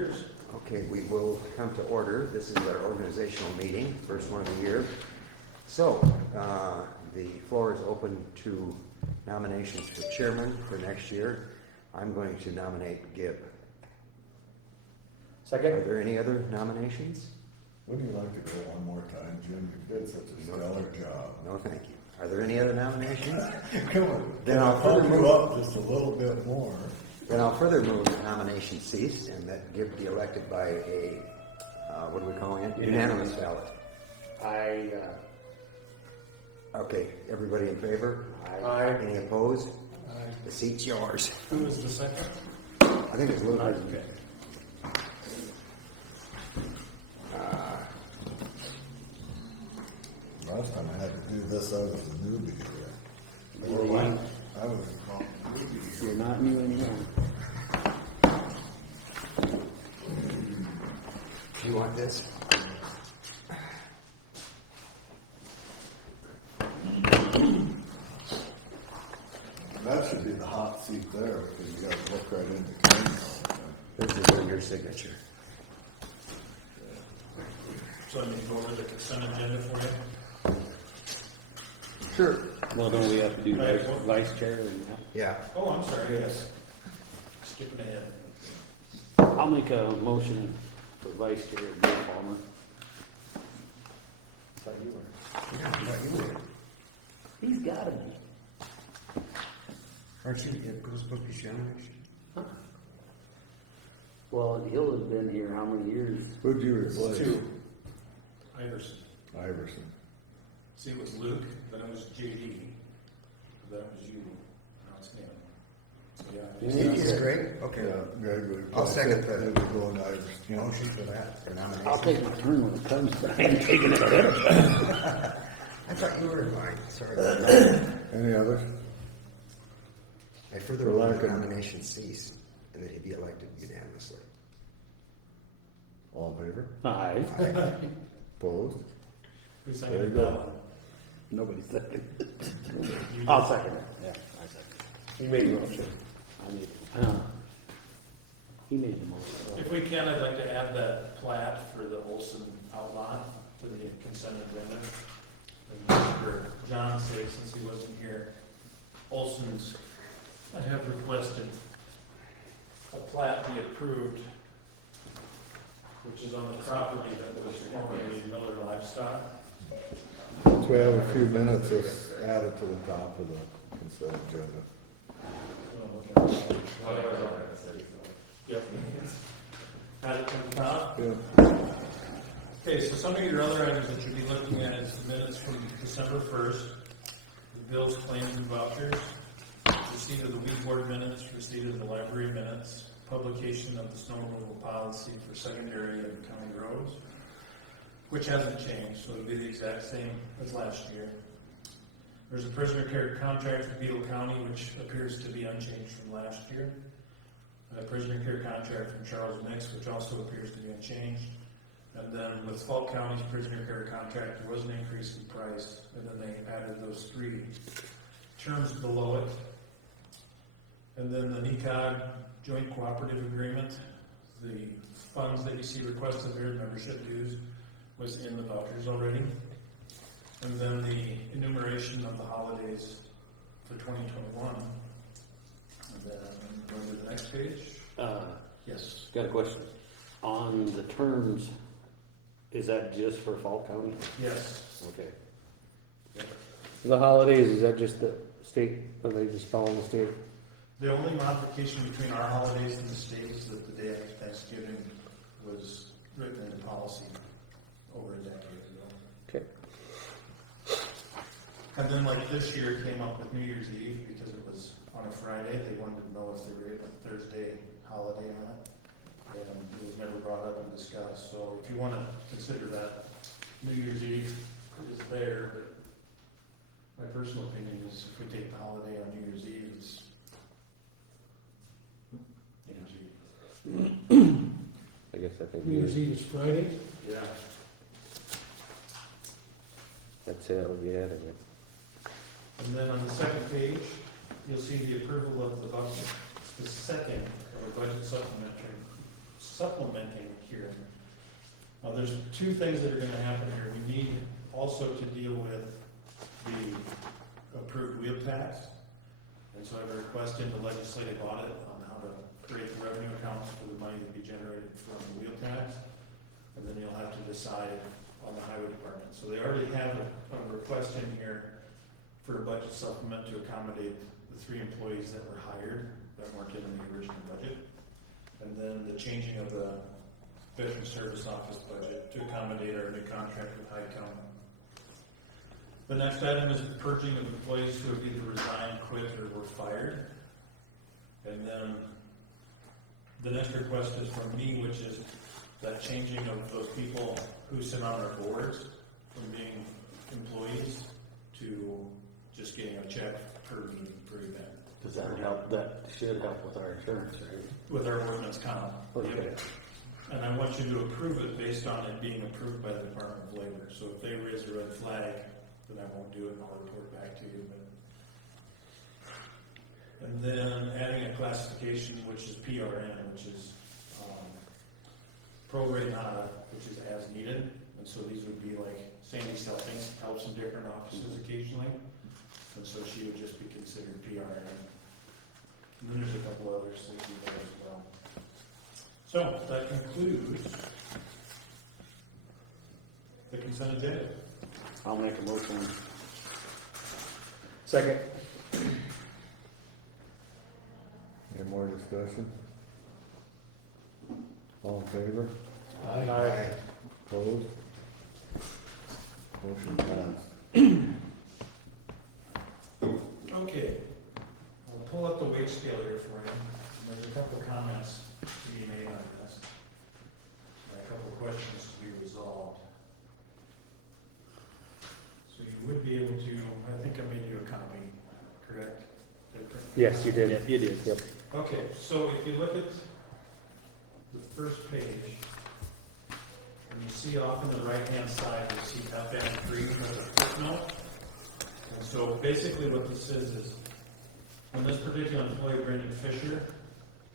years. Okay, we will come to order. This is our organizational meeting, first one of the year. So, the floor is open to nominations for chairman for next year. I'm going to nominate Gibb. Second. Are there any other nominations? Wouldn't you like to go one more time, Jim? You did such a stellar job. No, thank you. Are there any other nominations? Come on. Then I'll pump further you move. up just a little bit more. Then I'll further move that nomination cease and that Gibb be elected by a, what are we calling it? Unanimous ballot. Okay, everybody in favor? Aye. Any opposed? The seat's yours. Who was the second? I think it's Luke. Okay. Last time I had to do this, I was a newbie here. You're what? I was a newbie. You're not new anymore. You want this? That should be the hot seat there, because you gotta look right into Ken's. This is for your signature. So I need to go over the consent agenda for you. Sure. Well, don't we have to do Right. vice chair and that? Yeah. Oh, I'm sorry, yes. Skipping ahead. I'll make a motion for vice chair, Bill Palmer. Thought you were. Yeah, I thought you would. He's gotta be. Aren't you supposed to be Shanish? Well, he'll have been here how many years? Who'd you replace? Two. Iverson. Iverson. See, it was Luke, then it was JD, then it was you. Now it's him. So yeah. He's great. Okay. Yeah, Greg would. I'll second that. Maybe going to Iverson. Motion for that, for nomination. I'll take my turn when it comes, but I ain't taking it ahead. I thought you were in line. Sorry about that. Any others? I further move the nomination cease and that he be elected unanimously. All in favor? Aye. Opposed? Who There you seconded go. that one? Nobody seconded it. You I'll did. second it. Yeah, I second it. You made the motion. I made it. He made the motion. If we can, I'd like to add that plat for the Olson outlot to the consent agenda. And for John's sake, since he wasn't here, Olson's, I have requested a plat be approved, which is on the property that was formerly Miller Livestock. Since we have a few minutes, let's add it to the top of the consent agenda. Yep. Add it to the top. Yeah. Okay, so some of your other items that you'll be looking at is the minutes from December 1st, the bills, claims, and vouchers, receipt of the weed board minutes, receipt of the library minutes, publication of the snow removal policy for secondary and county roads, which hasn't changed, so it'll be the exact same as last year. There's a prisoner care contract for Beetle County, which appears to be unchanged from last year. A prisoner care contract from Charles Mix, which also appears to be unchanged. And then with Falk County's prisoner care contract, there was an increase in price, and then they added those three terms below it. And then the NECOG joint cooperative agreement, the funds that you see requested there, membership dues, was in the vouchers already. And then the enumeration of the holidays for 2021. And then going to the next page. Yes. Got a question. On the terms, is that just for Fall County? Yes. Okay. The holidays, is that just the state, or they just follow the state? The only modification between our holidays and the state is that the day after Thanksgiving was written into policy over a decade ago. Okay. And then like this year it came up with New Year's Eve because it was on a Friday. They wanted to know if they were a Thursday holiday on it. And it was never brought up and discussed. So if you want to consider that, New Year's Eve is there, but my personal opinion is if we take the holiday on New Year's Eve, it's I guess I think New Year's Eve is Friday. yeah. that's it, I'll be adding it. And then on the second page, you'll see the approval of the budget, the second of a budget supplementary supplementing here. Now, there's two things that are gonna happen here. We need also to deal with the approved wheel tax. And so I have a request in the legislative audit on how to create the revenue accounts for the money to be generated from the wheel tax. And then you'll have to decide on the highway department. So they already have a request in here for a budget supplement to accommodate the 3 employees that were hired that weren't in the original budget. And then the changing of the Veteran Service Office budget to accommodate our new contract with Hyde County. The next item is the purging of employees who have either resigned, quit, or were fired. And then the next request is from me, which is that changing of those people who sit on our boards from being employees to just getting a check per meeting, per event. Does that help? That should help with our insurance, right? With our ordinance comp. Okay. And I want you to approve it based on it being approved by the Department of Labor. So if they raise a red flag, then I won't do it and I'll report back to you. And then adding a classification, which is PRN, which is pro rata, which is as needed. And so these would be like Sandy Selfings, helps in different offices occasionally. And so she would just be considered PRN. And then there's a couple others that do that as well. So that concludes the consent agenda. I'll make a motion. Second. Any more discussion? All in favor? Aye. Opposed? Motion passed. Okay, I'll pull up the wage scale here for you. And there's a couple of comments to be made on this. And a couple of questions to be resolved. So you would be able to, I think I made you a copy, correct? Yes, you did. You did, yep. Okay, so if you look at the first page, and you see off on the right-hand side, you see FM3 with a footnote. And so basically what this is when this particular employee, Brendan Fisher,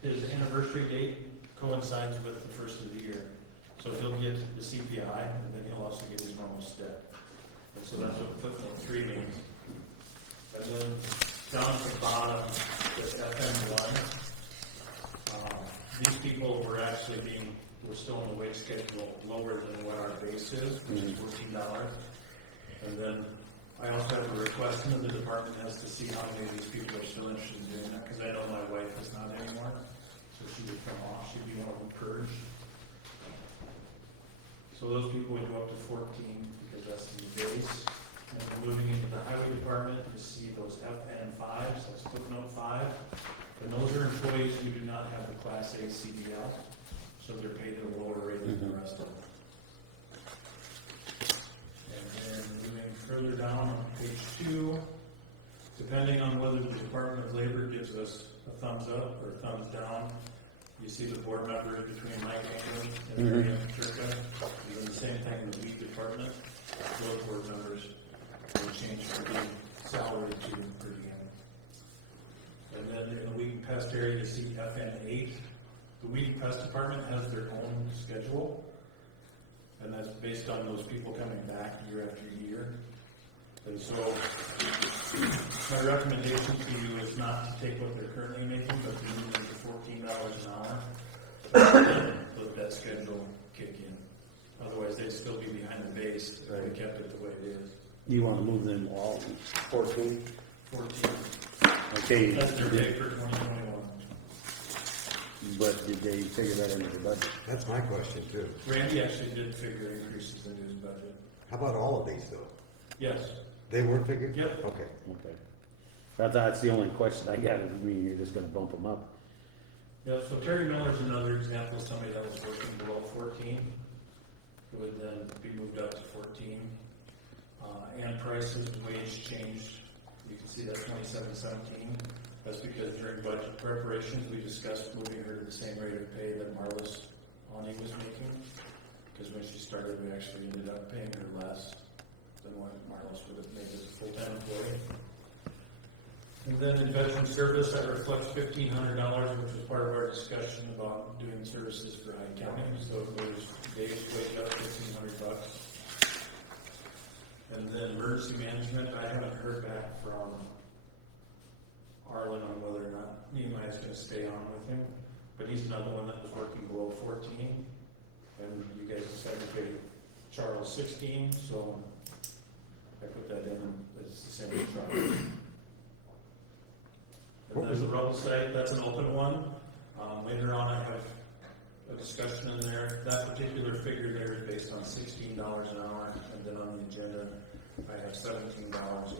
his anniversary date coincides with the first of the year. So he'll get the CPI, and then he'll also get his normal step. And so that's what footnote 3 means. And then down at the bottom, with FM1, these people were actually we're still on the wage schedule lower than what our base is, which is $14. And then I also have a request from the department has to see how many of these people are still interested in doing that, because I know my wife is not anymore, so she would come off, she'd be one of them purged. So those people would go up to 14, because that's the base. And then moving into the highway department, you see those FN5s, that's footnote 5. And those are employees who do not have the Class A CDL, so they're paid at a lower rate than the rest of them. And then moving further down on page 2, depending on whether the Department of Labor gives us a thumbs up or a thumbs down, you see the board members between Mike England and Miriam Turka. And then the same thing in the lead department. Those board members will change from being salary to per diem. And then in the weed and pest area, you see FN8. The weed and pest department has their own schedule, and that's based on those people coming back year after year. And so my recommendation to you is not to take what they're currently making, but to move them to $14 an hour. Let that schedule kick in. Otherwise, they'd still be behind the base if we kept it the way it is. You want to move them all 14? 14. Okay. That's their pay for 2021. But did they figure that into the budget? That's my question too. Randy actually did figure increases into his budget. How about all of these though? Yes. They were figured? Yep. Okay. Okay. That's the only question I got. I mean, you're just going to bump them up. Yeah, so Terry Miller's another example of somebody that was working below 14, who would then be moved up to 14. Ann Price's wage changed. You can see that 2717. That's because during budget preparations, we discussed moving her to the same rate of pay that Marlis Ani was making. Because when she started, we actually ended up paying her less than what Marlis would have made as a full-time employee. And then in veteran service, that reflects $1,500, which is part of our discussion about doing services for Hyde County. So it goes Dave's wage up $1,500. And then emergency management, I haven't heard back from Arlen on whether or not Nehemiah's gonna stay on with him, but he's another one that was working below 14. And you guys decided to pay Charles 16, so I put that in, it's the same as Charles. And there's the rubble site, that's an open one. Later on, I have a discussion in there. That particular figure there is based on $16 an hour, and then on the agenda, I have $17, $18,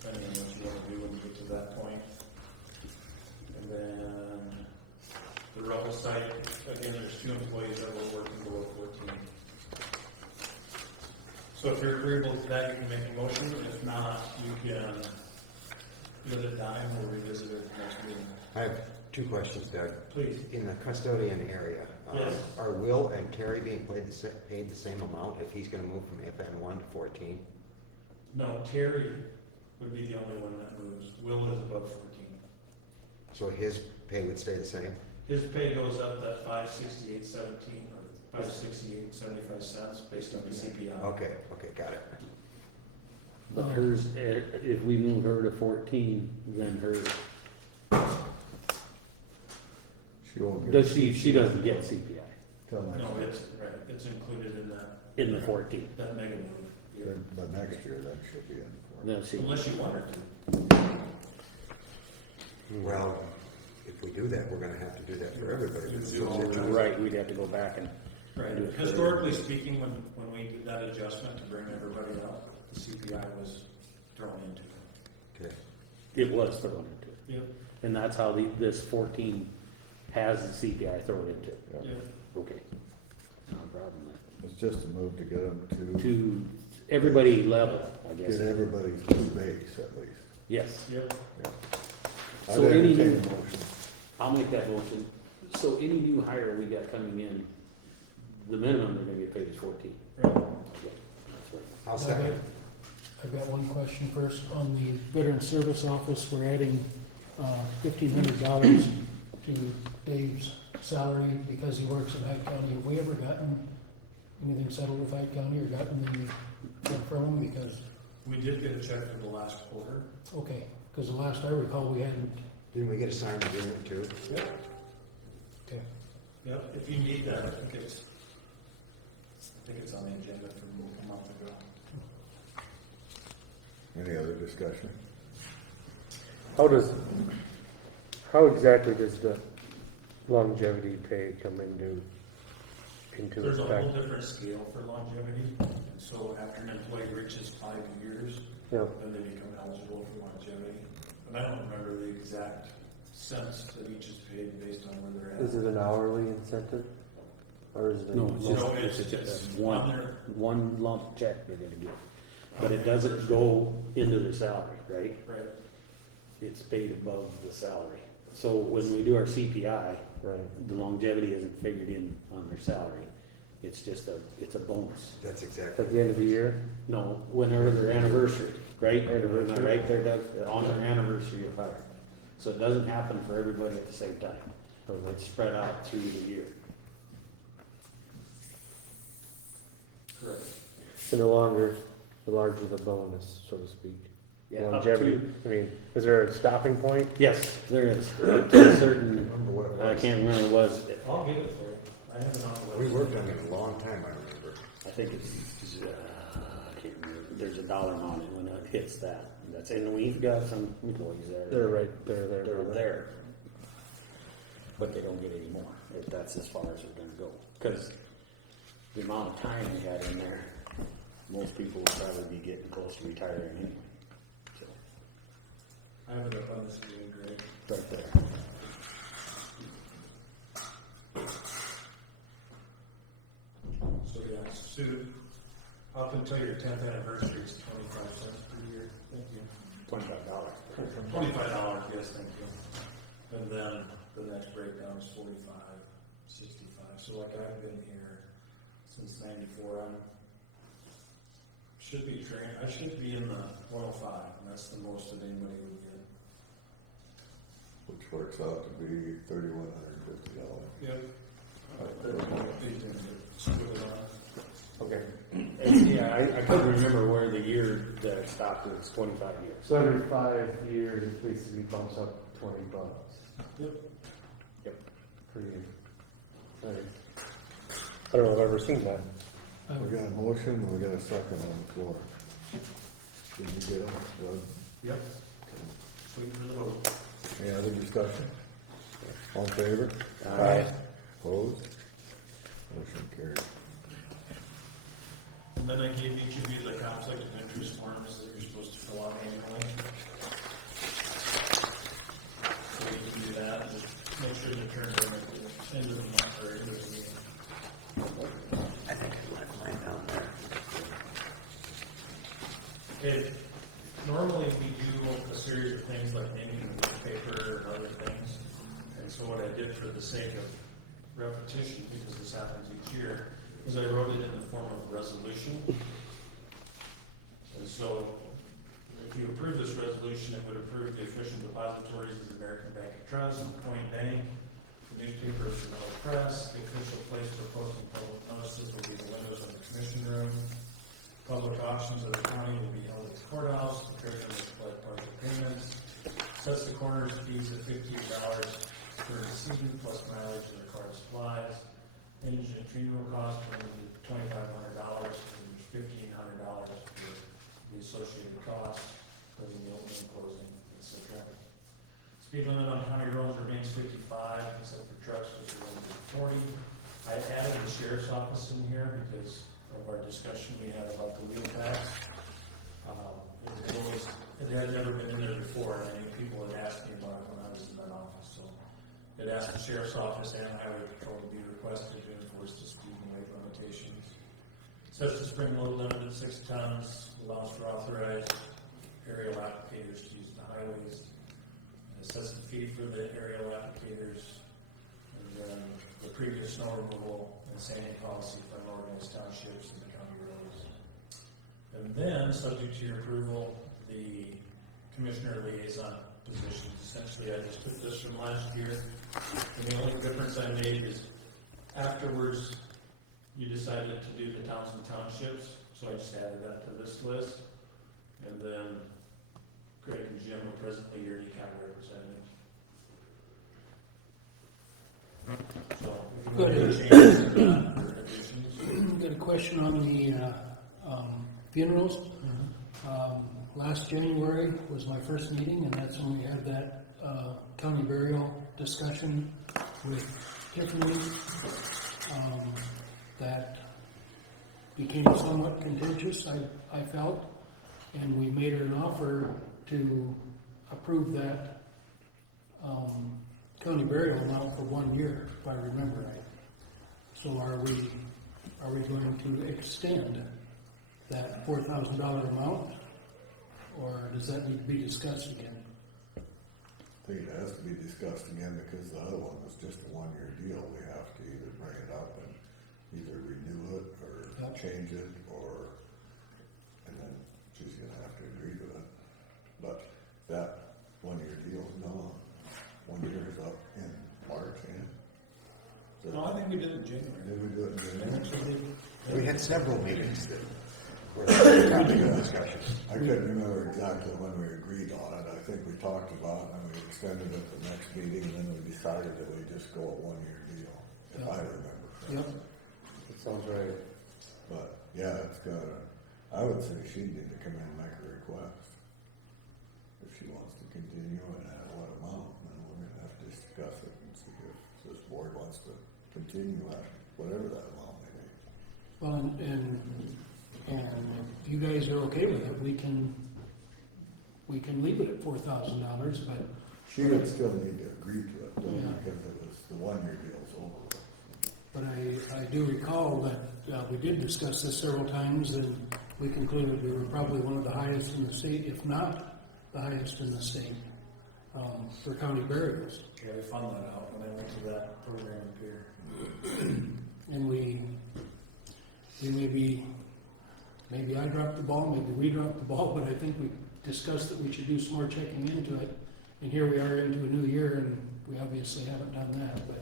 depending on what you want to do when you get to that point. And then the rubble site, again, there's 2 employees that were working below 14. So if you're agreeable to that, you can make a motion. If not, you can let it die and we'll revisit it next meeting. I have 2 questions, Doug. Please. In the custodian area, Yes. are Will and Terry being paid the same amount if he's gonna move from FN1 to 14? No, Terry would be the only one that moves. Will is above 14. So his pay would stay the same? His pay goes up that $568.17 or $568.75 based on the CPI. Okay, got it. But hers, if we move her to 14, then her, She won't get. does she doesn't get CPI Till next No, year. it's included in that, in the 14. that mega move. Yeah. But next year, that should be in for. No, see, Unless you want her to. Well, if we do that, we're gonna have to do that for everybody. right, we'd have to go back and Right. do it for Historically speaking, when we did that adjustment to bring everybody up, the CPI was thrown into it. Okay. it was thrown into it. Yep. And that's how this 14 has the CPI thrown into it. Yeah. Yep. Okay. No problem It's just a move to get them then. To everybody level, I get guess. everybody's base at least. Yes, Yep. I'd So any entertain new- a motion. I'll make that motion. So any new hire we got coming in, the minimum they're gonna get paid is 14. Right. Okay, that's right. I'll second. I've got one question first. On the Veteran Service Office, we're adding $1,500 to Dave's salary because he works in Hyde County. Have we ever gotten anything settled with Hyde County or gotten any check from him? Because, We did get a check for the last quarter. okay, because the last I recall, we hadn't. Didn't we get a signed agreement too? Yep. Okay. Yep, if you need that, I think it's on the agenda from a month ago. Any other discussion? How exactly does the longevity pay come into There's a whole effect? different scale for longevity, and so after an employee reaches 5 years, Yeah, then they become eligible for longevity. And I don't remember the exact cents that each is paid based on where they're at. is it an hourly incentive? Or is it? a No, it's No, just, it's it's on one, there. one lump check they're gonna get. But it doesn't go into their salary, right? Right. It's paid above the salary. So when we do our CPI, Right. the longevity isn't figured in on their salary. It's just it's a bonus. That's exactly. At the end of the year? No, whenever their anniversary, right? Anniversary. Am I right there, Doug? On their anniversary of hire. So it doesn't happen for everybody at the same time. It's spread out through the year. Correct. So the larger the bonus, so to speak. Yeah, up Longevity, to- I mean, is there a stopping point? Yes, there is. Up to a certain, Remember what it I was? can't remember what it was. I'll get it for you. I have it on the We website. worked on it a long time, I remember. I think it's, I can't remember. There's a dollar amount when it hits that. That's, and we've got some employees there. They're right there, They're there. But they don't get any more, if that's as far as they're gonna go. Cause the amount of time we had in there, most people would probably be getting close to retiring anyway. So, I have it up on the screen, Greg. right there. So yeah, Sue, up until your 10th anniversary, it's 25 cents per year. Thank you. $25. $25, yes, thank you. And then the next breakdown is 45, 65. So like I've been here since 94, I'm should be trained, I should be in the 105, and that's the most that anybody would get. Which works out to be $3,150. Yep. Okay. And, yeah, I couldn't remember where the year that it stopped, it was 25 years. So every 5 years, it basically bumps up $20. Yep. Yep. Per year. Right. I don't know if I've ever seen that. We got a motion, we got a second on the floor. Did you get it, Doug? Yep. Wait for the vote. Any other discussion? All in favor? Aye. Opposed? Motion carried. And then I gave each of you the conflict of interest forms that you're supposed to fill out annually. So you can do that, just make sure to turn them at the end of the month or end of the meeting. I think I left mine down there. Okay, normally we do a series of things like naming the newspaper and other things. And so what I did for the sake of repetition, because this happens each year, is I wrote it in the form of a resolution. And so if you approve this resolution, it would approve the official depositories of the American Bank of Trust, Coin Bank, the newspaper of Sonoma Press, the official place for posting public notices will be the windows of the commission room. Public auctions of the county will be held at the courthouse, the treasurer will collect partial payments, sets the coroner's fees at $58 per season plus mileage and required supplies. Engine and funeral costs will be $2,500 and $1,500 for the associated costs, including the opening, closing, etc. Speed limit on county roads remains 55, except for trucks, which are going to be 40. I added the sheriff's office in here because of our discussion we had about the wheel tax. It had never been in there before, and I think people had asked me about it when I was in that office. So it asked the sheriff's office and highway patrol to be requested to enforce the speed and weight limitations. Sets the spring load limit at 6 tons, allows for authorized aerial applicators to use the highways. It sets the fee for the aerial applicators, and then the previous snow removal and sanding policy for unorganized townships and the county roads. And then, subject to your approval, the commissioner liaison positions. Essentially, I just took this from last year, and the only difference I made is afterwards, you decided to do the towns and townships, so I just added that to this list. And then Greg and Jim are presently your county representatives. So, if you want to change that or additions. Got a question on the funerals. Last January was my first meeting, and that's when we had that county burial discussion with Tiffany. That became somewhat contentious, I felt, and we made her an offer to approve that county burial amount for 1 year, if I remember right. So are we going to extend that $4,000 amount, or does that need to be discussed again? I think it has to be discussed again because the other one was just a 1-year deal. We have to either bring it up and either renew it or change it, and then she's gonna have to agree to it. But that 1-year deal, no, 1 year is up in March, No, I think we did it in January. Did we do it in January? We had several meetings that were topic of discussion. I couldn't remember exactly when we agreed on it. I think we talked about it and we extended it the next meeting, and then we decided that we just go a 1-year deal, if I remember. Yep. That sounds right. But, yeah, I would say she need to come in and make a request. If she wants to continue and at what amount, then we're gonna have to discuss it and see if this board wants to continue at whatever that amount may be. Well, and if you guys are okay with it, we can leave it at $4,000, but She would still need to agree to it, though, Yeah. because it was, the 1-year deal's over with. But I do recall that we did discuss this several times, and we concluded we were probably one of the highest in the state, if not the highest in the state, for county burials. Yeah, we found that out when I went to that program up here. And we may be maybe I dropped the ball, maybe we dropped the ball, but I think we discussed that we should do some more checking into it. And here we are into a new year, and we obviously haven't done that, but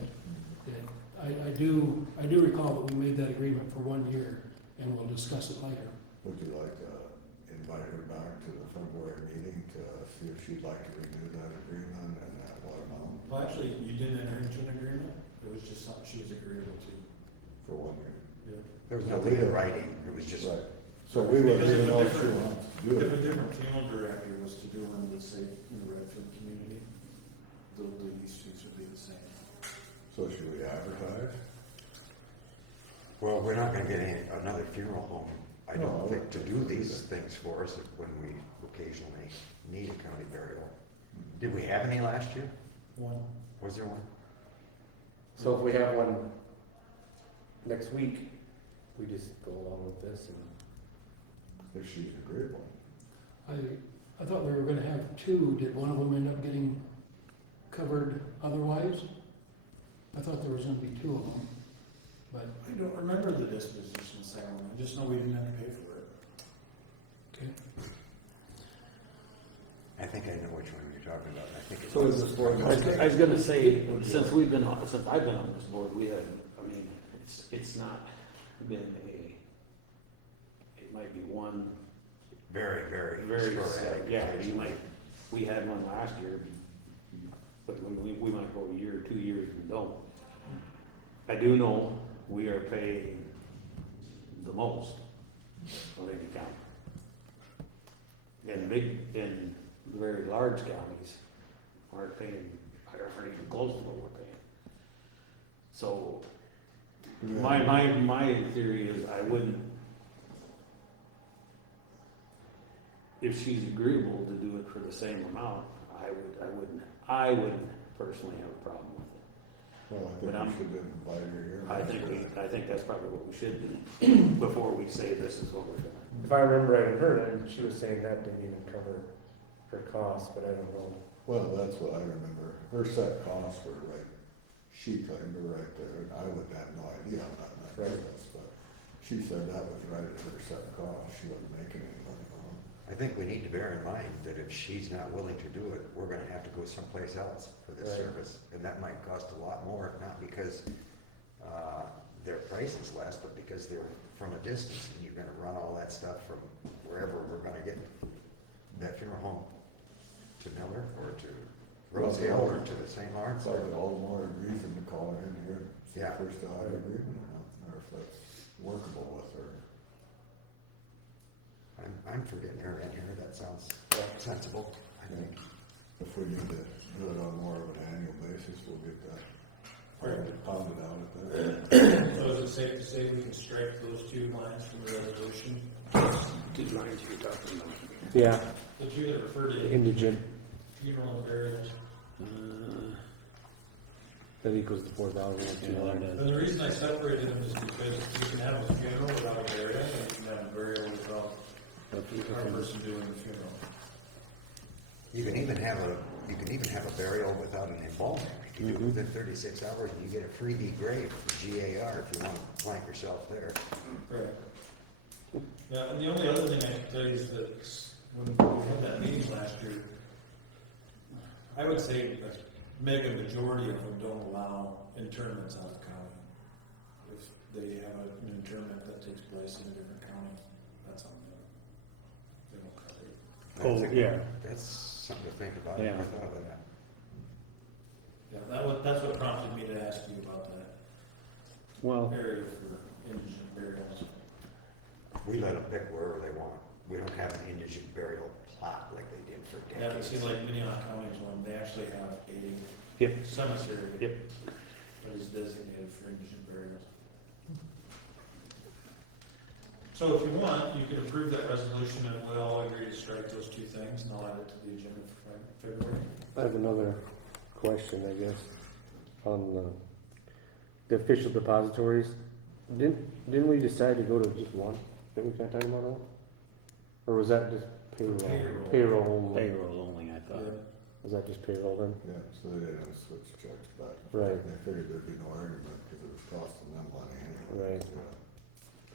I do recall that we made that agreement for 1 year, and we'll discuss it later. Would you like to invite her back to the February meeting to see if she'd like to renew that agreement and at what amount Well, actually, you didn't enter into an agreement, it was just something she was agreeable to. for 1 year? Yeah. There was nothing in writing, it was just, Right. So we would Because even if a know if she different- wants to do If a it. different funeral director was to do one, let's say, in the Redfield community, the lease fees would be the same. So should we advertise? well, we're not gonna get another funeral home, I No, don't think, to do either. these things for us when we occasionally need a county burial. Did we have any last year? One. Was there one? So if we have one next week, we just go along with this and. If she's agreeable. I thought we were gonna have two, did one of them end up getting covered otherwise? I thought there was gonna be two of them, but, I don't remember the disposition settlement, I just know we didn't have to pay for it. okay. I think I know which one you're talking about, I think it's. So is this board, I was gonna say, since I've been on this board, we have, I mean, it's not been it might be one Very, very very, sporadic. yeah, we had one last year, but we might go a year, 2 years and don't. I do know we are paying the most of any county. And the very large counties aren't even close to what we're paying. So, my theory is I wouldn't, if she's agreeable to do it for the same amount, I wouldn't personally have a problem with it. Well, I But I'm- think we should invite her here. I think that's probably what we should do before we say this is what we're doing. If I remember right in her, and she was saying that didn't even cover her costs, but I don't know. Well, that's what I remember. Her set costs were right, she claimed her right there, and I would have no idea, I'm not in that Right. business, but she said that was right at her set cost, she wasn't making any money on I think we need to bear in mind that if she's not willing to do it, we're gonna have to go someplace else for this Right. service. And that might cost a lot more, not because, their price is less, but because they're from a distance and you're gonna run all that stuff from wherever we're gonna get that funeral home to Miller or to Rosedale or to the St. it. Lawrence. Probably all the more reason to call her in here, and see Yeah. if there's still an agreement or not, or if that's workable with her. I'm for getting her in here, that sounds sensible, I think. If we need to do it on more of an annual basis, we'll get that pounded out at that. So is it safe to say we can strike those two lines from the resolution? Two lines you're talking about. Yeah, The two that refer to indigent, funeral and burials. that equals the 4,200. And the reason I separated them is because you can have a funeral without a burial, and you can have a burial without our person doing the funeral. You can even have a burial without an embalming. You can do it within 36 hours and you get a freebie grave for GAR if you want to plank yourself there. Correct. Yeah, and the only other thing I can tell you is that when we had that meeting last year, I would say a mega majority of them don't allow internments out of county. If they have an internment that takes place in a different county, that's on them. They don't cover it. That's yeah. That's something to think about. I Yeah. never thought of that. Yeah, that's what prompted me to ask you about that Well, area for indigent burials. We let them pick wherever they want. We don't have an indigent burial plot like they did for Yeah, it decades. seems like Minnehaha County is one, they actually have a Yep. cemetery. Yep. That is designated for indigent burials. So if you want, you can approve that resolution and we'll all agree to strike those two things and I'll add it to the agenda for February. I have another question, I guess, on the official depositories. Didn't we decide to go to just one? Didn't we start talking about that? Or was that just payroll? Payroll. Payroll only. Payroll only, I thought. Was that just payroll then? Yeah, so they didn't switch checks back. Right. They figured there'd be no argument because it was costing them money anyway. Right.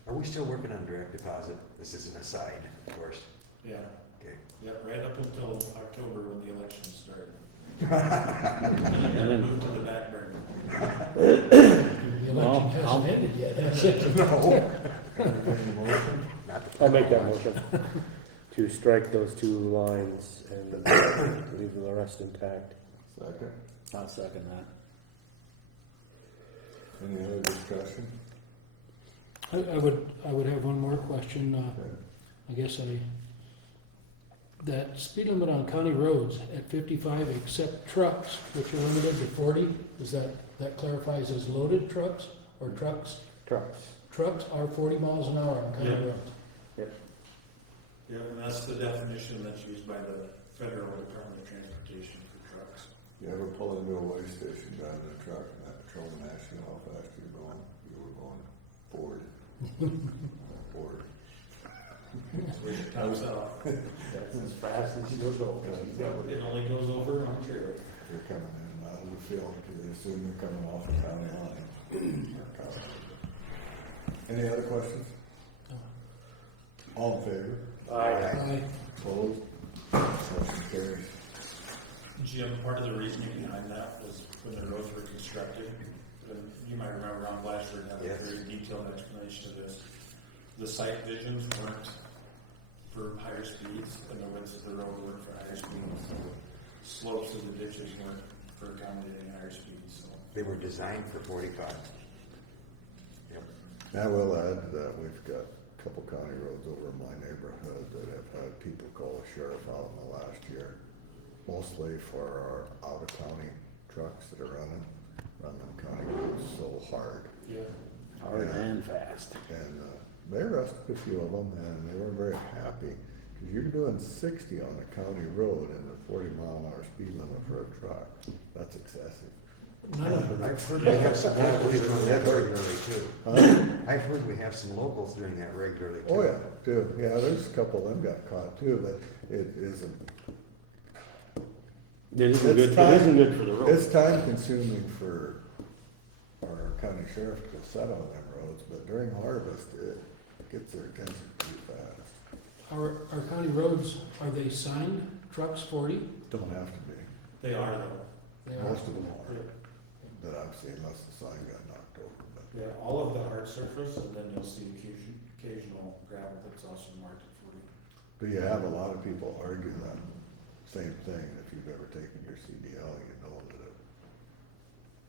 Yeah. Are we still working on direct deposit? This is an aside, of course. Yeah, Okay. yep, right up until October when the election started. And then moved to the back burner. The Well, election hasn't ended yet, has it? No. Entertain a motion? Not the I'll make that motion to strike those two lines and leave the rest intact. Second. I'll second that. Any other discussion? I would have one more question, Okay. I guess that speed limit on county roads at 55 except trucks, which are limited to 40, that clarifies as loaded trucks or trucks? Trucks. Trucks are 40 miles an hour on county Yeah. roads. Yeah, and that's the definition that's used by the Federal Department of Transportation for trucks. You ever pull into a way station driving a truck and that patrolman asks you how fast you're going? You were going forward. Forward. Where your tops off. That's as fast as you'll go. It only goes over on trailer. You're coming in and out of the field because they assume you're coming off the county line. Any other questions? All in favor? Aye. Opposed? Motion carries. Jim, part of the reasoning behind that was when the roads were constructed, and you might remember Ron Blatchford had a Yes. very detailed explanation of this. The site visions weren't for higher speeds, and the widths of the road weren't for higher speeds. So slopes of the ditches weren't for accommodating higher speeds, so. They were designed for 45. Yep. I will add that we've got a couple county roads over in my neighborhood that have had people call the sheriff out in the last year. Mostly for our out-of-county trucks that are run them county roads so hard. Yeah. Hard Yeah. and fast. And they arrested a few of them, and they were very happy, because you're doing 60 on a county road and a 40-mile-an-hour speed limit for a truck. That's excessive. None of them. I've heard we have some locals doing that regularly too. I've heard we have some locals doing that regularly too. Oh, yeah, too. Yeah, there's a couple of them got caught too, but it isn't. It isn't good for the road. It's time consuming for our county sheriff to set on them roads, but during harvest, it gets their attention pretty fast. Our county roads, are they signed trucks 40? Don't have to be. They are though. They are. Most of them are, that I've seen, unless the sign got knocked over, but. Yeah, all of the hard surface, and then you'll see occasional gravel that's also marked at 40. But you have a lot of people argue that same thing, if you've ever taken your CDL, you know that it,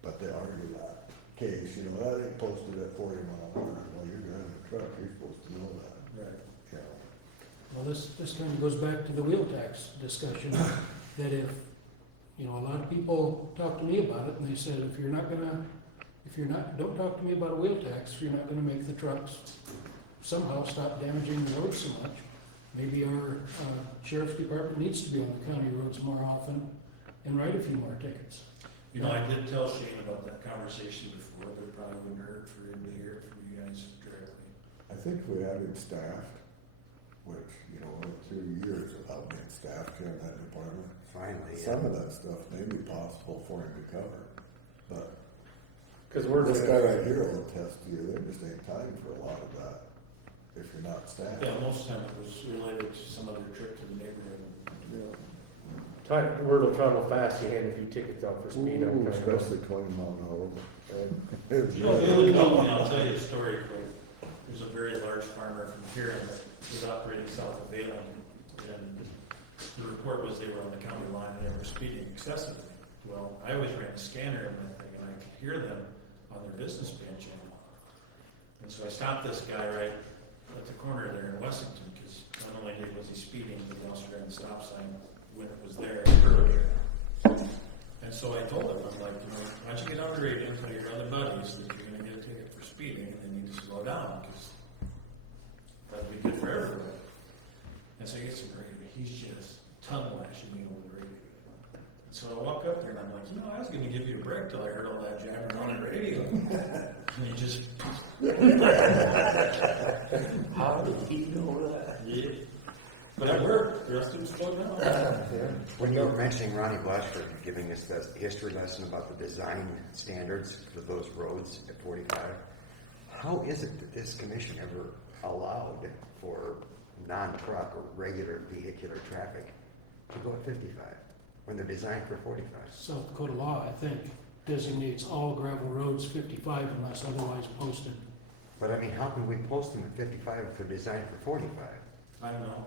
but they argue that case, you know, that ain't posted at 40 mile an hour, well, you're driving a truck, you're supposed to know that, Right. you know. Well, this kind of goes back to the wheel tax discussion, that if, you know, a lot of people talk to me about it, and they said, don't talk to me about a wheel tax, if you're not gonna make the trucks somehow stop damaging the roads so much. Maybe our sheriff's department needs to be on the county roads more often and write a few more tickets. You know, I did tell Shane about that conversation before, but it probably wouldn't hurt for him to hear it from you guys directly. I think if we had him staffed, which, you know, went through years without being staffed here in that department, Finally. some of that stuff may be possible for him to cover, but Because we're this guy right here will attest to you, there just ain't time for a lot of that if you're not staffed. Yeah, most of the time it was related to some other trip to the neighborhood. Word will travel fast, you hand a few tickets out for speed on Ooh, county roads. especially 20 mile an hour. You know, the other company, I'll tell you a story quick. There's a very large farmer from here that was operating south of Valen, and the report was they were on the county line and they were speeding excessively. Well, I always ran a scanner in my thing, and I could hear them on their business band channel. And so I stopped this guy right at the corner there in Wessington, because not only was he speeding, but he also ran the stop sign when it was there earlier. And so I told him, I'm like, you know, why don't you get on the radio and tell your other buddies that you're gonna get a ticket for speeding and they need to slow down, because that'd be good for everybody. And so he gets some radio, he's just tongue lashing me over the radio. And so I walk up there and I'm like, you know, I was gonna give you a break till I heard all that jabbering on the radio. And he just, How did he know that? yeah. But it worked, the rest of them slowed down. When you were mentioning Ronnie Blatchford giving us the history lesson about the design standards for those roads at 45, How is it that this commission ever allowed for non-truck or regular vehicular traffic to go at 55 when they're designed for 45? South Dakota law, I think, designates all gravel roads 55 unless otherwise posted. But I mean, how can we post them at 55 if they're designed for 45? I don't know,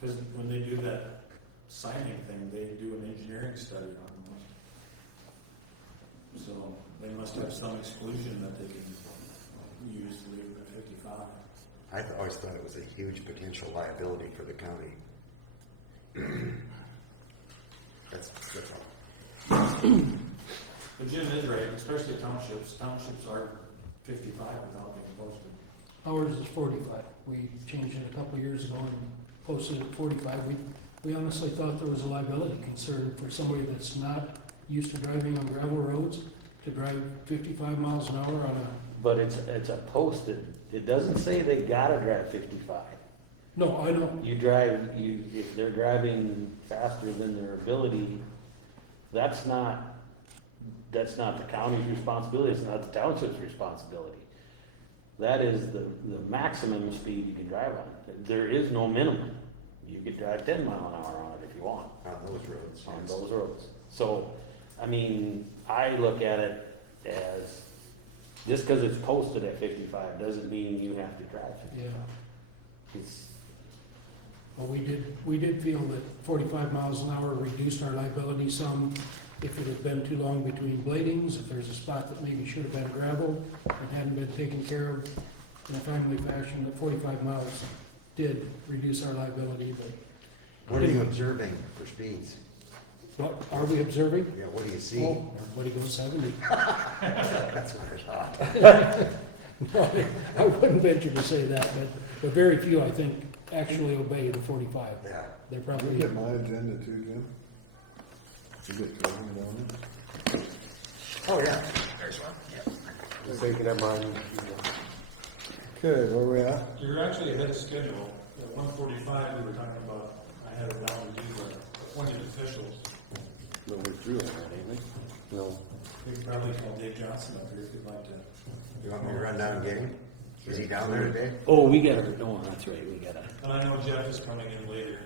because when they do that signing thing, they do an engineering study on them. So they must have some exclusion that they can use to leave it at 55. I always thought it was a huge potential liability for the county. That's all. But Jim is right, especially townships. Townships are 55 without being posted. Ours is 45. We changed it a couple of years ago and posted it 45. We honestly thought there was a liability concern for somebody that's not used to driving on gravel roads to drive 55 miles an hour on a, But it's a posted, it doesn't say they gotta drive 55. no, I know, If they're driving faster than their ability, that's not the county's responsibility, it's not the township's responsibility. That is the maximum speed you can drive on it. There is no minimum. You could drive 10 mile an hour on it if you want. On those roads. On yes. those roads. So, I mean, I look at it as, just because it's posted at 55 doesn't mean you have to drive 55. yeah. It's, Well, we did feel that 45 miles an hour reduced our liability some. If it had been too long between bladings, if there's a spot that maybe should have been gravel and hadn't been taken care of in a timely fashion, that 45 miles did reduce our liability, but What are you observing for speeds? what are we observing? Yeah, what do you see? Oh, everybody goes 70. That's what I thought. No, I wouldn't venture to say that, but very few, I think, actually obey the 45. Yeah. They're Did probably, you get my agenda too, Jim? Did you get going down there? Oh, yeah. There's one. Yeah. So you can have mine. Okay, where we at? You're actually ahead of schedule. At 1:45, we were talking about, I had it down to do the appointed officials. but we're through on that, ain't we? No. We could probably call Dave Johnson up here if you'd like to. You want me to run down and get him? Is he down there today? Oh, we gotta, no, that's right, we gotta. And I know Jeff is coming in later.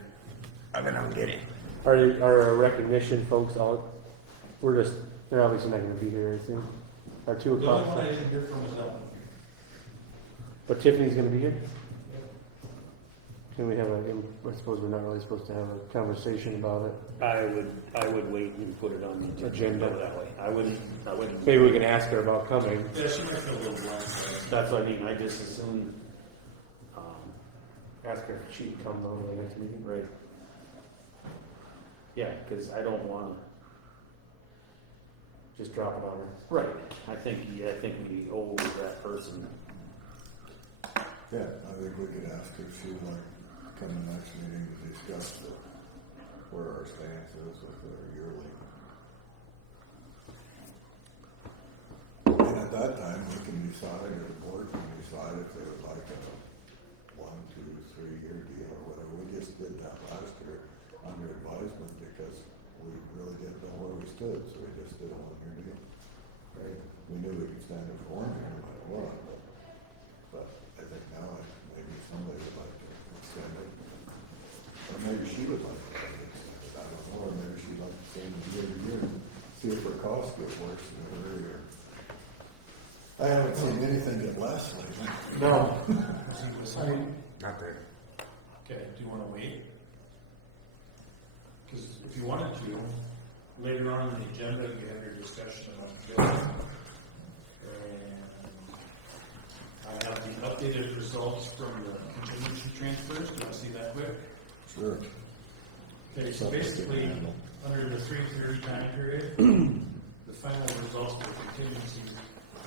I'm gonna get him. Are our recognition folks out? They're obviously not gonna be here, I think. Our 2 The only o'clock. one I didn't hear from was Ellen. But Tiffany's gonna be here? Can we have I suppose we're not really supposed to have a conversation about it. I would wait and put it on the Agenda. agenda that way. I wouldn't. Maybe we can ask her about coming. Yeah, she might feel a little blindsided. That's what I mean, I just assumed, Ask her if she'd come though to the next meeting. right. Yeah, cause I don't wanna, Just drop it on her. right, I think we owe that person. Yeah, I think we could ask her if she would like to come to the next meeting to discuss where our stance is with our yearly. And at that time, we can decide, or the board can decide if they would like a 1, 2, 3 year deal or whatever. We just did that last year under advisement because we really didn't know where we stood, so we just did a 1 year deal. Right? We knew we could stand it for 1 year no matter what, but I think now maybe somebody would like to extend it. Or maybe she would like to extend it, I don't know, or maybe she'd like to extend it year to year, and see if her costs get worse than earlier. I haven't seen anything get less lately. No. Not there. Okay, do you want to wait? Because if you wanted to, later on in the agenda, you have your discussion about the bill. And I have the updated results from the contingency transfers. Do you want to see that quick? Sure. Okay, so basically, under the 3/30 time period, the final results for contingency,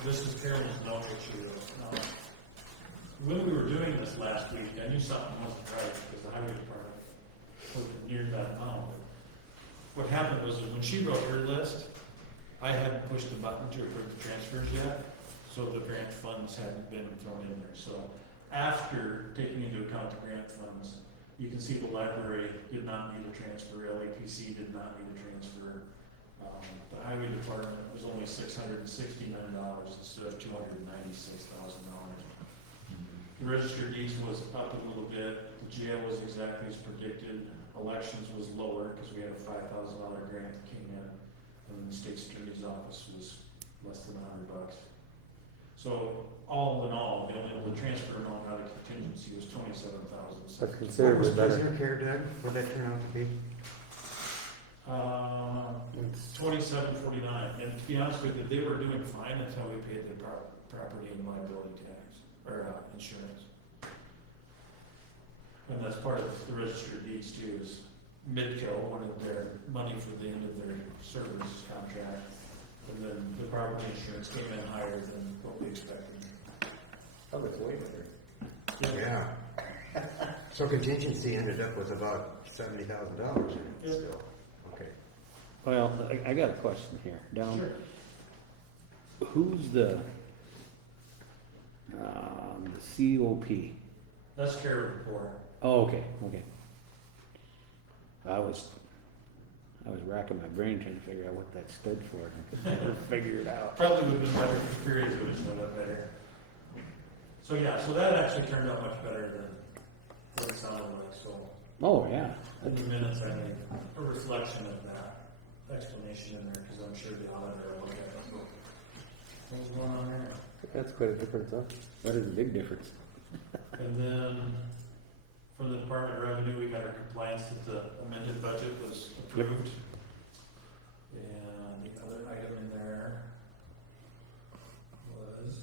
this is Carolyn's note that she wrote. Now, when we were doing this last week, I knew something wasn't right because the highway department wasn't near that amount. What happened was that when she wrote her list, I hadn't pushed the button to approve the transfers yet, so the grant funds hadn't been thrown in there. So after taking into account the grant funds, you can see the library did not need a transfer, LAPC did not need a transfer, The highway department was only $669 instead of $296,000. The register of deeds was up a little bit, the jail was exactly as predicted, elections was lower because we had a $5,000 grant that came in, and then the state attorney's office was less than $100. So all in all, the transfer amount out of contingency was $27,000. That's What was considerably better. prisoner care, Doug? What'd that turn out to be? 2749, and to be honest with you, they were doing fine until we paid the property and liability tax, or insurance. And that's part of the register of deeds too, is Midco wanted their money for the end of their service contract, and then the property insurance came in higher than what we expected. Oh, it's way better. Yeah. So contingency ended up with about $70,000 in it Yep. still. Okay. Well, I got a question here. Down, Sure. who's the COP? That's care report. Oh, okay. I was racking my brain trying to figure out what that stood for, and I could never figure it out. Probably would have been better if periods would have showed up better. So yeah, so that actually turned out much better than what it sounded like, so. Oh, yeah. In the minutes, I made a reflection of that explanation in there, because I'm sure the auditor will look at it. What's going on there? That's quite a difference, huh? That is a big difference. And then, from the Department of Revenue, we got our compliance that the amended budget was approved. And the other item in there was,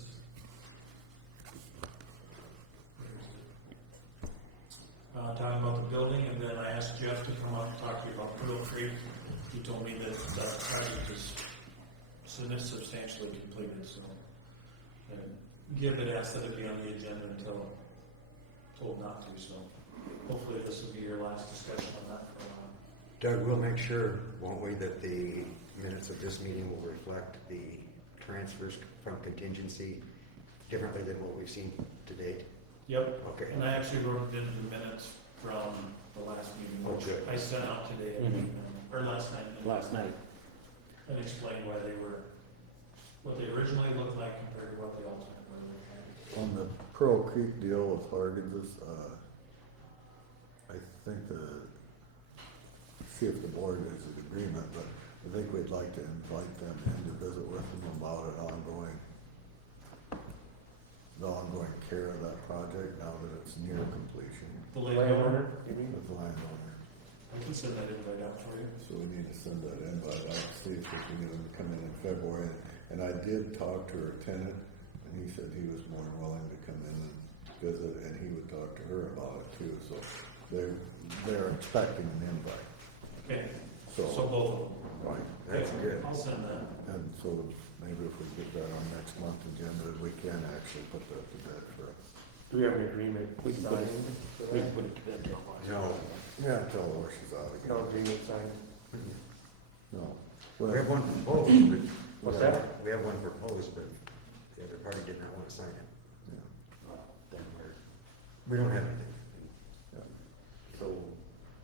talking about the building, and then I asked Jeff to come up and talk to you about Pearl Creek. He told me that that project is substantially completed, so. And Gibb had asked that it be on the agenda until told not to, so hopefully this will be your last discussion on that for a while. Doug, we'll make sure, won't we, that the minutes of this meeting will reflect the transfers from contingency differently than what we've seen to date? Yep. Okay. And I actually wrote it into the minutes from the last meeting, Oh, which good. I sent out today, or last night. Last night. And explained why they were, what they originally looked like compared to what they ultimately look like. On the Pearl Creek deal with Hargens, I think see if the board is in agreement, but I think we'd like to invite them in to visit with them about the ongoing care of that project now that it's near completion The landowner, You mean? with the landowner. I can send that invite out for you. So we need to send that invite out, see if we can get them to come in February. And I did talk to her tenant, and he said he was more than willing to come in and visit, and he would talk to her about it too. So they're expecting an invite. Okay, So, so both of them. right. That's Okay, good. I'll send that. And so maybe if we get that on next month's agenda, we can actually put that to bed for us. Do we have an agreement We can put it, signed? we can put it to bed till last. No, Yeah, until the horse is out No again. agreement signed? No. we have one proposed, but. What's that? We have one proposed, but the other party did not want to sign it. Yeah. Then we don't have anything Yeah. so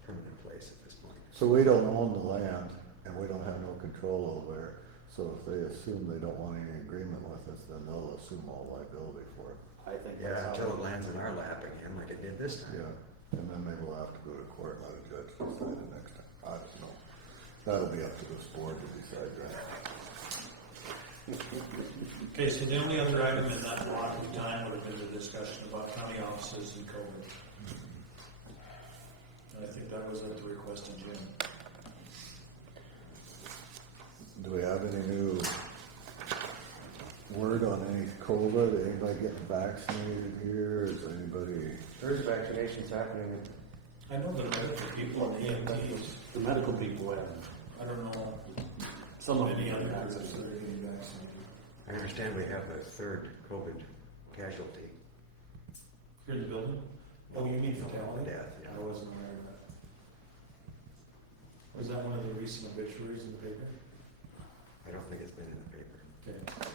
permanent place at this point. So we don't own the land, and we don't have no control over it. So if they assume they don't want any agreement with us, then they'll assume all liability for it. I think Yeah, that's until how, it lands in our lap again, like it did this time. Yeah, and then maybe we'll have to go to court and let a judge decide it next time. I don't know. That'll be up to this board to decide that. Okay, so the only other item in that block of time would have been the discussion about county offices and COVID. And I think that was at the request of Jim. Do we have any new word on any COVID? Anybody getting vaccinated here? Is anybody? There's vaccinations happening. I know the medical people and the EMTs, the medical people have, I don't know some of any them other have groups that are getting vaccinated. I understand we have a third COVID casualty. Here in the building? Oh, you mean fatality? Death, yeah. I wasn't aware of that. Was that one of the recent obituaries in the paper? I don't think it's been in the paper. Okay.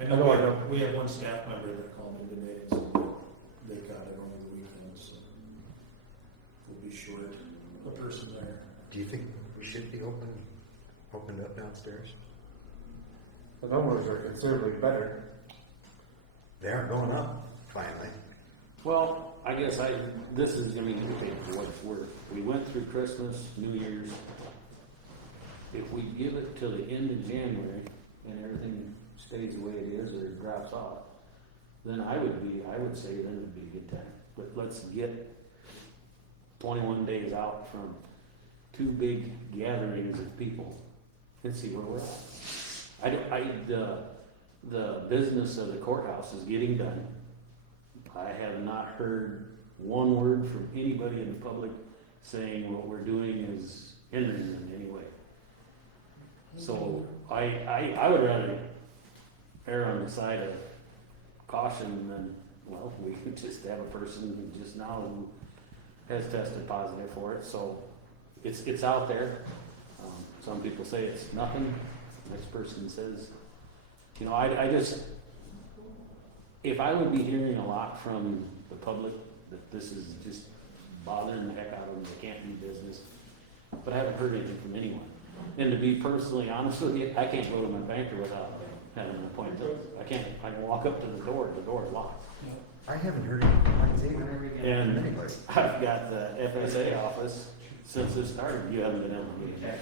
I know we have one staff member that called in today, and said they got it over the weekend, so we'll be short a person there. Do you think we should be opened up downstairs. The numbers are considerably better. They are going up, finally. Well, I guess this is, I mean, okay, we went through Christmas, New Year's. If we give it till the end of January and everything stays the way it is or it drops off, then I would say then it'd be a good time. But let's get 21 days out from two big gatherings of people and see where we're at. The business of the courthouse is getting done. I have not heard one word from anybody in the public saying what we're doing is hindering them in any way. So I would rather err on the side of caution than, well, we could just have a person just now who has tested positive for it, so it's out there. Some people say it's nothing, next person says, you know, I just, if I would be hearing a lot from the public that this is just bothering the heck out of them, they can't do business, but I haven't heard anything from anyone. And to be personally honest with you, I can't go to my banker without having an appointment. I can walk up to the door is locked. I haven't heard anything from And anybody. I've got the FSA office, since this started, you haven't been able to get in touch.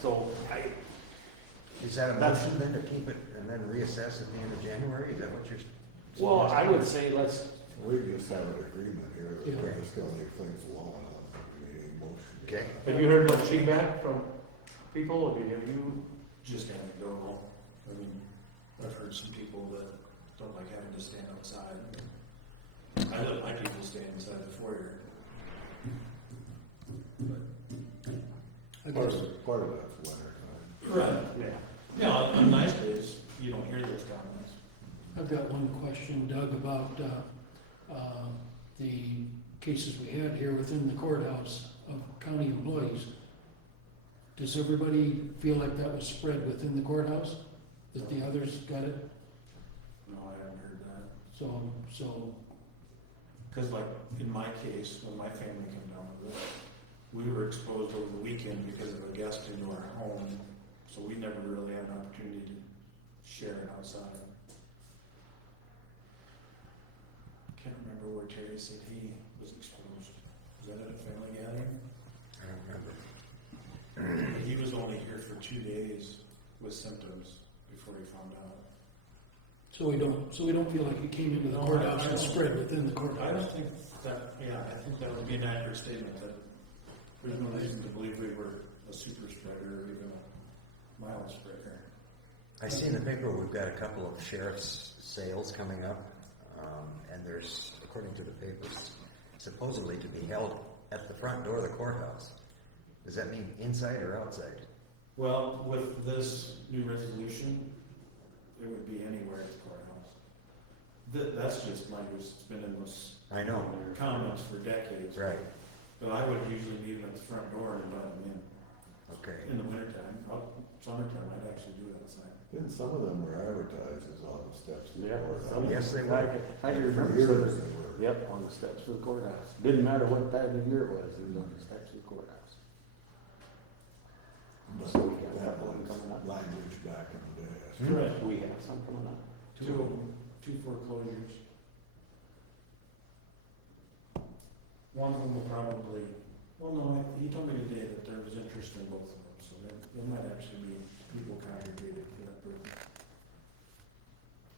So Is that a motion then to keep it and then reassess at the end of January? Is that what you're? well, I would say let's, We just have an agreement here that Yeah. we're just gonna leave things alone on the motion. Okay. Have you heard much feedback from people? Have you? Just anecdotal. I mean, I've heard some people that don't like having to stand outside. I let my people stand inside the foyer. I Part guess, part of that's winter time. Right. yeah. Yeah, on nice days, you don't hear those comments. I've got one question, Doug, about the cases we had here within the courthouse of county employees. Does everybody feel like that was spread within the courthouse? That the others got it? No, I haven't heard that. So, Because like in my case, when my family came down with it, we were exposed over the weekend because of a guest into our home. So we never really had an opportunity to share it outside. Can't remember where Terry said he was exposed. Was that at a family gathering? I don't remember. He was only here for 2 days with symptoms before he found out. so we don't feel like it came into the No, courthouse I and don't- spread within the I courthouse? don't think that, I think that would be an accurate statement, that there's no reason to believe we were a super spreader or even a mild spreader. I see in the paper we've got a couple of sheriff's sales coming up, and there's, according to the papers, supposedly to be held at the front door of the courthouse. Does that mean inside or outside? Well, with this new resolution, it would be anywhere at the courthouse. That's just language that's been in those I know. comments for decades. Right. But I would usually leave it at the front door and invite them Okay. in the wintertime. Summertime, I'd actually do it outside. Then some of them were advertised as on the steps of the Yeah, courthouse. some- Yes, they were. I For remember years some- they were. yep, on the steps of the courthouse. Didn't matter what time of year it was on the steps of the courthouse. But So we got that that one was coming up. language back in the day. Correct. We have some coming up. Two foreclosures. One of them will probably, well, no, he told me today that there was interest in both of them, so there might actually be people congregated for that purpose.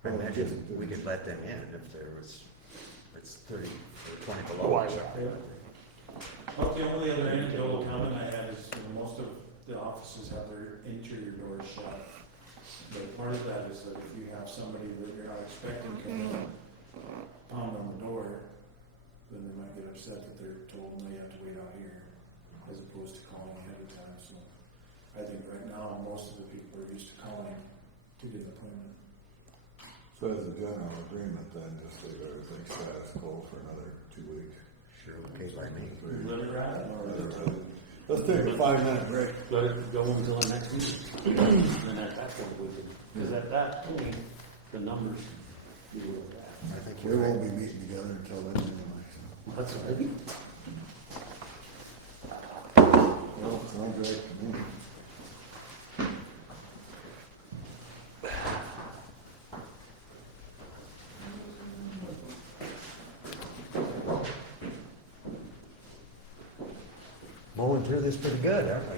I imagine we could let them in if there was, it's 30 or 20 below. Oh, I- or something. Well, the only other anecdotal comment I had is, most of the offices have their interior doors shut. But part of that is that if you have somebody that you're not expecting coming in, pound on the door, then they might get upset that they're told, no, you have to wait out here, as opposed to calling ahead of time. So I think right now, most of the people are used to calling to get an appointment. So as a general agreement, then just leave everything status quo for another 2 weeks. Sure, okay by me. Let it ride, or Let's take a 5-minute break. Let it go until the next meeting. And at that point, we could, because at that point, the numbers you look at. I think We you're won't right. be meeting together until then anyway, so. That's right. Sounds right to me. Mowing through this pretty good, aren't we?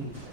Hmm.